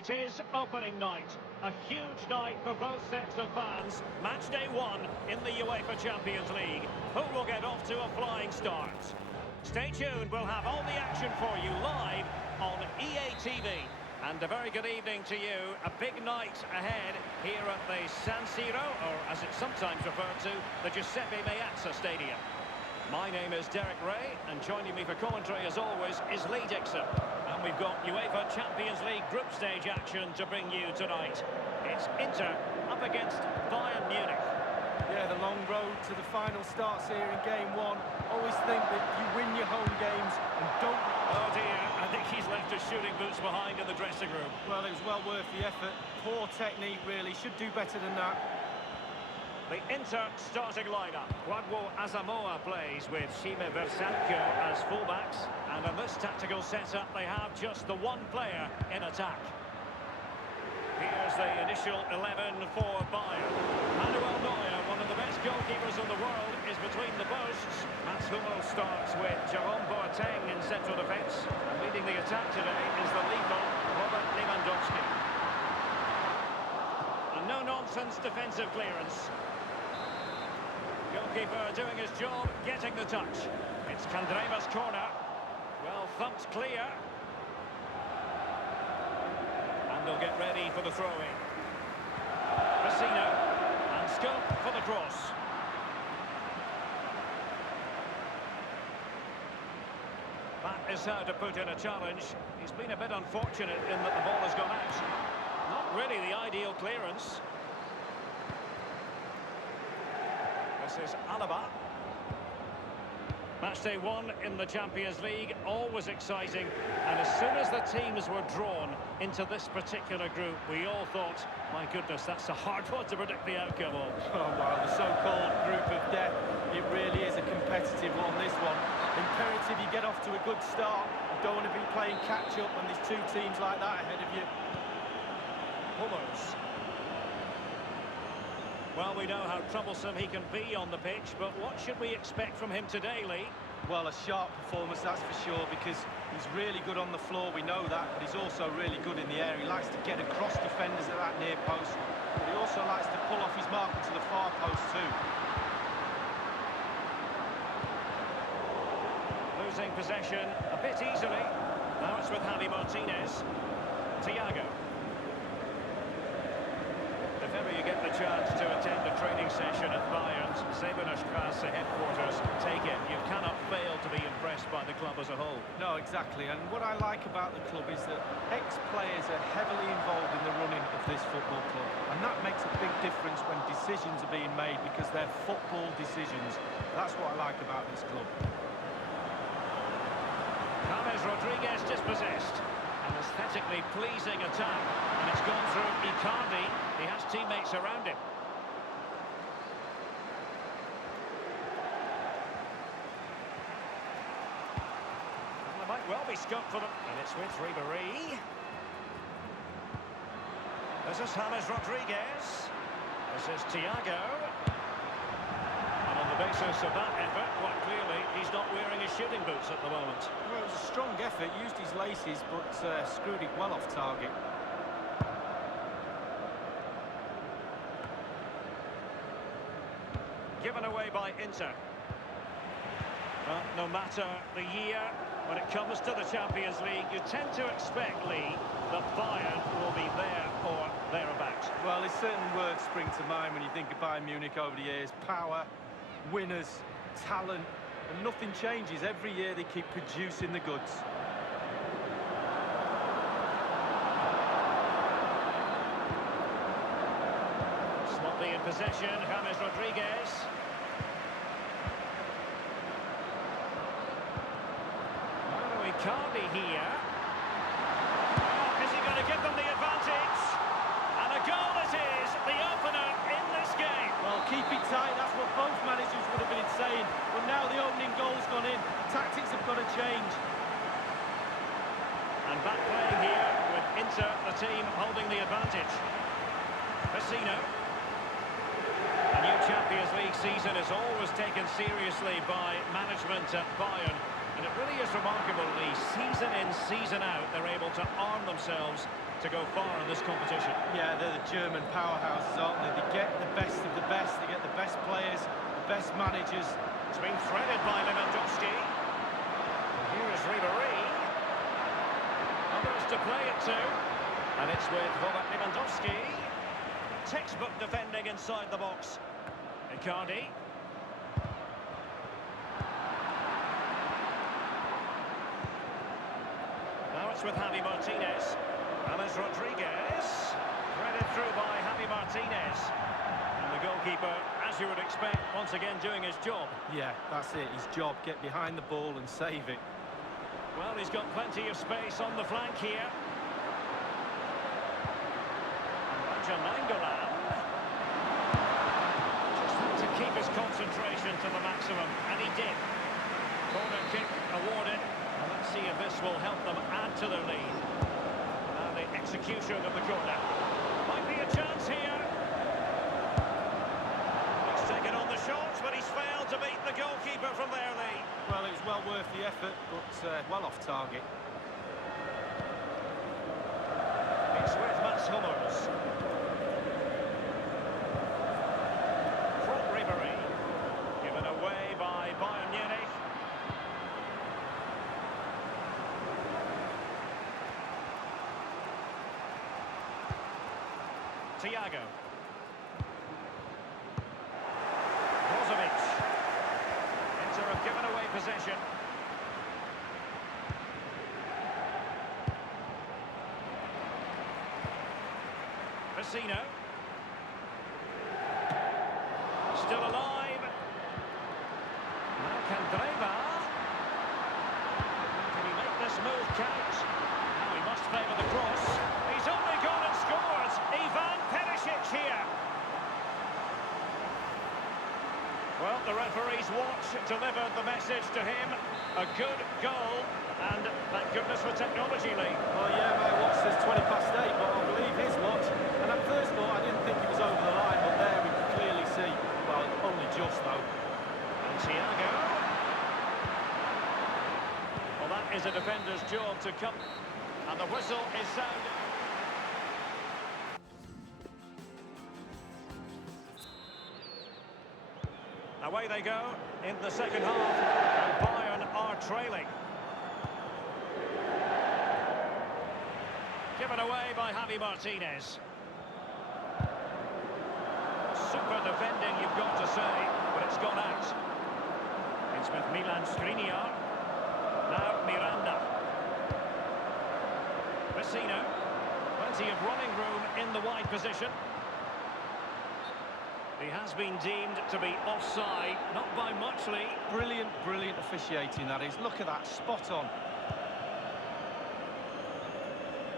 It is opening night, a huge night for both sets of fans. Match day one in the UEFA Champions League. Who will get off to a flying start? Stay tuned, we'll have all the action for you live on EA TV. And a very good evening to you. A big night ahead here at the San Siro, or as it's sometimes referred to, the Giuseppe Meazza Stadium. My name is Derek Ray, and joining me for commentary, as always, is Lee Dixon. And we've got UEFA Champions League group stage action to bring you tonight. It's Inter up against Bayern Munich. Yeah, the long road to the final starts here in game one. Always think that you win your home games and don't... Oh dear, I think he's left his shooting boots behind in the dressing room. Well, it was well worth the effort. Poor technique, really. Should do better than that. The Inter starting lineup. Guagwo Asamoah plays with Shime Versanko as fullbacks. And in this tactical setup, they have just the one player in attack. Here's the initial 11 for Bayern. Manuel Neuer, one of the best goalkeepers in the world, is between the posts. Mats Hummels starts with Jerome Boateng in central defence. And leading the attack today is the lethal Robert Lewandowski. A no-nonsense defensive clearance. Goalkeeper doing his job, getting the touch. It's Kandreva's corner. Well thumped clear. And they'll get ready for the throw-in. Vecino. And scope for the cross. That is how to put in a challenge. He's been a bit unfortunate in that the ball has gone out. Not really the ideal clearance. This is Alaba. Match day one in the Champions League, always exciting. And as soon as the teams were drawn into this particular group, we all thought, my goodness, that's a hard one to predict the outcome of. Oh, wow, the so-called group of death. It really is a competitive one, this one. Imperative you get off to a good start. You don't want to be playing catch-up when there's two teams like that ahead of you. Hummels. Well, we know how troublesome he can be on the pitch, but what should we expect from him today, Lee? Well, a sharp performance, that's for sure, because he's really good on the floor, we know that, but he's also really good in the air. He likes to get across defenders at that near post, but he also likes to pull off his marker to the far post too. Losing possession a bit easily. Now it's with Javi Martinez. Thiago. If ever you get the chance to attend a training session at Bayern's Zebenstrasse headquarters, take it. You cannot fail to be impressed by the club as a whole. No, exactly. And what I like about the club is that ex-players are heavily involved in the running of this football club. And that makes a big difference when decisions are being made, because they're football decisions. That's what I like about this club. James Rodriguez dispossessed. An aesthetically pleasing attack, and it's gone through Icardi. He has teammates around him. And there might well be scope for them. And it's with Ribéry. This is James Rodriguez. This is Thiago. And on the basis of that effort, quite clearly, he's not wearing his shooting boots at the moment. Well, it was a strong effort, used his laces, but screwed it well off target. Given away by Inter. Well, no matter the year, when it comes to the Champions League, you tend to expect, Lee, that Bayern will be there or thereabouts. Well, there's certain words spring to mind when you think of Bayern Munich over the years. Power, winners, talent, and nothing changes. Every year they keep producing the goods. Sloppy in possession, James Rodriguez. Mauro Icardi here. Oh, is he going to give them the advantage? And a goal it is, the opener in this game. Well, keep it tight, that's what both managers would have been saying. But now the opening goal's gone in. Tactics have got to change. And back playing here with Inter, the team holding the advantage. Vecino. A new Champions League season is always taken seriously by management at Bayern. And it really is remarkable, Lee. Season in, season out, they're able to arm themselves to go far in this competition. Yeah, they're the German powerhouses, aren't they? They get the best of the best, they get the best players, the best managers. It's been threaded by Lewandowski. And here is Ribéry. Others to play it to. And it's with Robert Lewandowski. Textbook defending inside the box. Icardi. Now it's with Javi Martinez. James Rodriguez. Threaded through by Javi Martinez. And the goalkeeper, as you would expect, once again doing his job. Yeah, that's it, his job. Get behind the ball and save it. Well, he's got plenty of space on the flank here. Nainggolan. Just had to keep his concentration to the maximum, and he did. Corner kick awarded. And let's see if this will help them add to their lead. And the execution of the corner. Might be a chance here. He's taken on the shots, but he's failed to beat the goalkeeper from there, Lee. Well, it was well worth the effort, but well off target. It's with Mats Hummels. From Ribéry. Given away by Bayern Munich. Thiago. Brozovic. Inter have given away possession. Vecino. Still alive. Now Candreva. Can he make this move count? Now he must favour the cross. He's only gone and scored. Ivan Perisic here. Well, the referee's watch delivered the message to him. A good goal. And thank goodness for technology, Lee. Well, yeah, my watch says 20 past 8, but I believe his watch. And at first thought, I didn't think he was over the line, but there we can clearly see. Well, only just, though. And Thiago. Well, that is a defender's job to come. And the whistle is sounded. Away they go in the second half. And Bayern are trailing. Given away by Javi Martinez. Super defending, you've got to say, but it's gone out. It's with Milan Skriniar. Now Miranda. Vecino. Plenty of running room in the wide position. He has been deemed to be offside, not by much, Lee. Brilliant, brilliant officiating, that is. Look at that, spot on.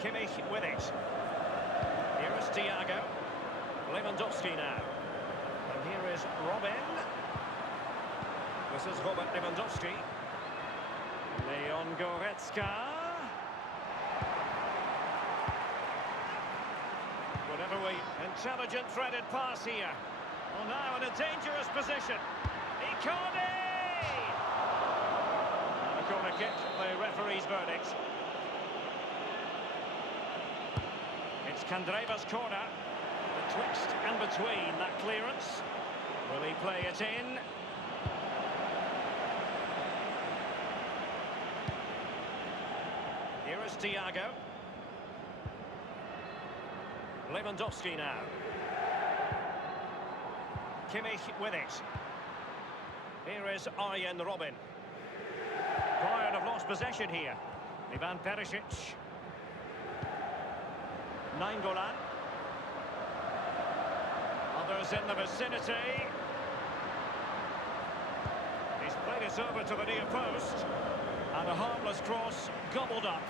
Kimmich with it. Here is Thiago. Lewandowski now. And here is Robin. This is Robert Lewandowski. Leon Goretzka. Whatever we... Intelligent threaded pass here. Well, now in a dangerous position. Icardi! And a corner kick, the referee's verdict. It's Candreva's corner. The twixt and between that clearance. Will he play it in? Here is Thiago. Lewandowski now. Kimmich with it. Here is Arjen Robben. Bayern have lost possession here. Ivan Perisic. Nainggolan. Others in the vicinity. He's played it over to the near post. And a harmless cross gobbled up.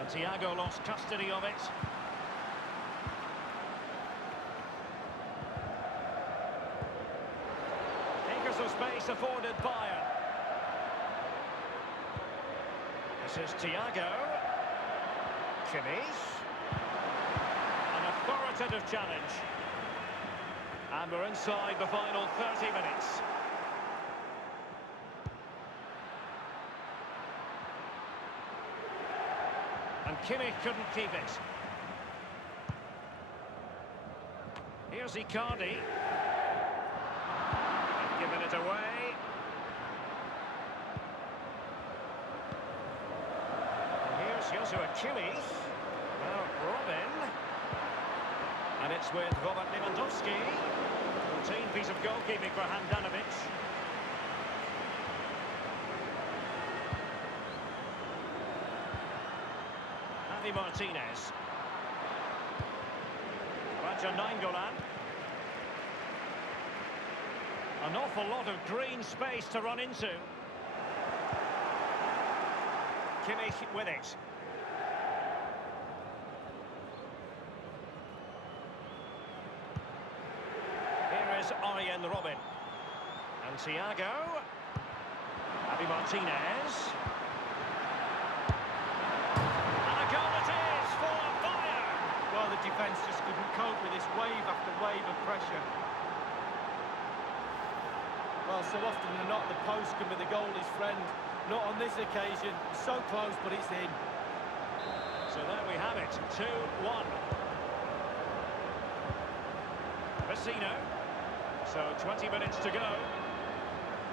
And Thiago lost custody of it. Acres of space afforded Bayern. This is Thiago. Kimmich. An authoritative challenge. And we're inside the final 30 minutes. And Kimmich couldn't keep it. Here's Icardi. They've given it away. And here's Joshua Kimmich. Now Robin. And it's with Robert Lewandowski. Routine piece of goalkeeping for Handanovic. Javi Martinez. Raja Nainggolan. An awful lot of green space to run into. Kimmich with it. Here is Arjen Robben. And Thiago. Javi Martinez. And a goal it is for Bayern. Well, the defence just couldn't cope with this wave after wave of pressure. Well, so often than not, the post can be the goalie's friend. Not on this occasion. So close, but it's in. So there we have it, 2-1. Vecino. So 20 minutes to go.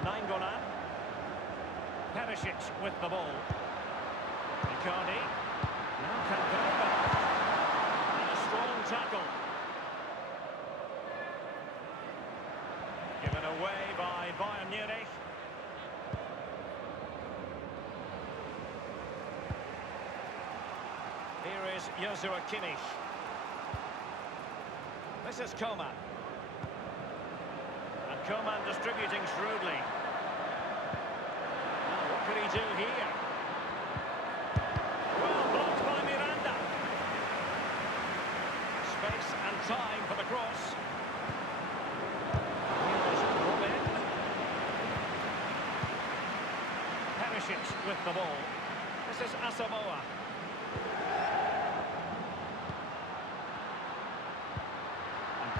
Nainggolan. Perisic with the ball. Icardi. Now Candreva. And a strong tackle. Given away by Bayern Munich. Here is Joshua Kimmich. This is Coman. And Coman distributing shrewdly. Now, what could he do here? Well blocked by Miranda. Space and time for the cross. Here is Robin. Perisic with the ball. This is Asamoah.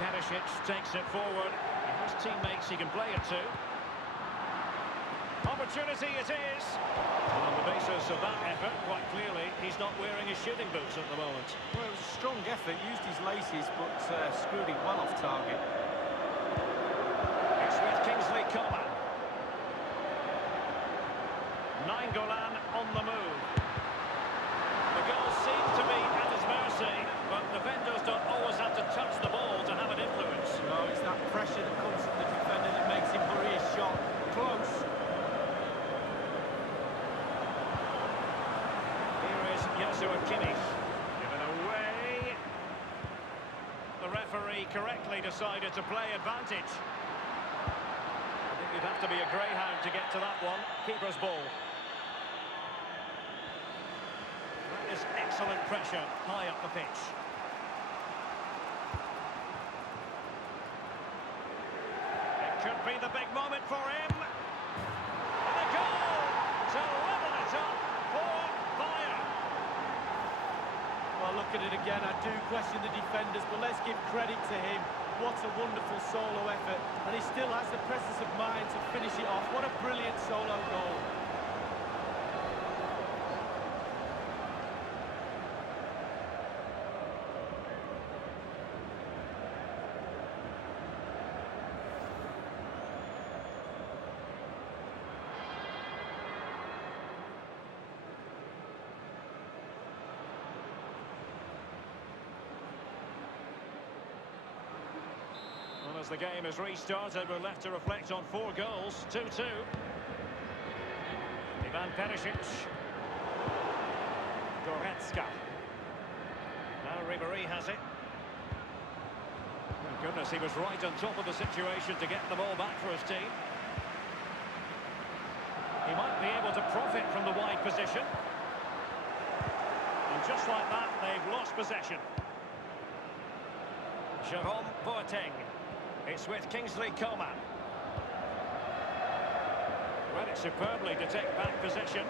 Perisic takes it forward. He has teammates he can play it to. Opportunity it is. And on the basis of that effort, quite clearly, he's not wearing his shooting boots at the moment. Well, it was a strong effort. Used his laces, but screwed it well off target. It's with Kingsley Coman. Nainggolan on the move. The goal seems to be at his mercy, but defenders don't always have to touch the ball to have an influence. No, it's that pressure that comes from the defender that makes him hurry his shot. Close. Here is Joshua Kimmich. Given away. The referee correctly decided to play advantage. I think you'd have to be a greyhound to get to that one. Keeper's ball. That is excellent pressure high up the pitch. Could be the big moment for him. And a goal to level it up for Bayern. Well, look at it again. I do question the defenders, but let's give credit to him. What a wonderful solo effort. And he still has the presence of mind to finish it off. What a brilliant solo goal. As the game has restarted, we're left to reflect on 4 goals, 2-2. Ivan Perisic. Goretzka. Now Ribéry has it. Oh, goodness, he was right on top of the situation to get the ball back for his team. He might be able to profit from the wide position. And just like that, they've lost possession. Jerome Boateng. It's with Kingsley Coman. Read it superbly to take back possession.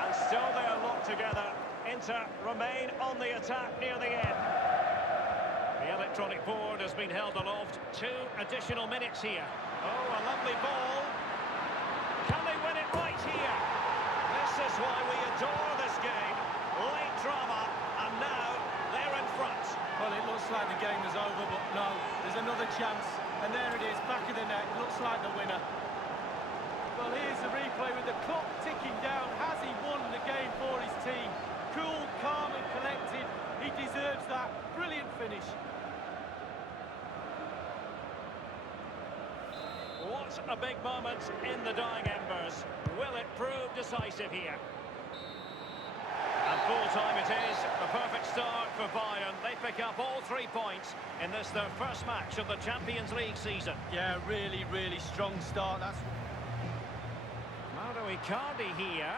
And still they are locked together. Inter remain on the attack near the end. The electronic board has been held aloft. 2 additional minutes here. Oh, a lovely ball. Can they win it right here? This is why we adore this game. Late drama, and now they're in front. Well, it looks like the game is over, but no, there's another chance. And there it is, back of the net, looks like the winner. Well, here's the replay with the clock ticking down. Has he won the game for his team? Cool, calm and collected. He deserves that. Brilliant finish. What a big moment in the dying embers. Will it prove decisive here? And full-time it is. The perfect start for Bayern. They pick up all 3 points in this, their first match of the Champions League season. Yeah, really, really strong start. That's... Mauro Icardi here.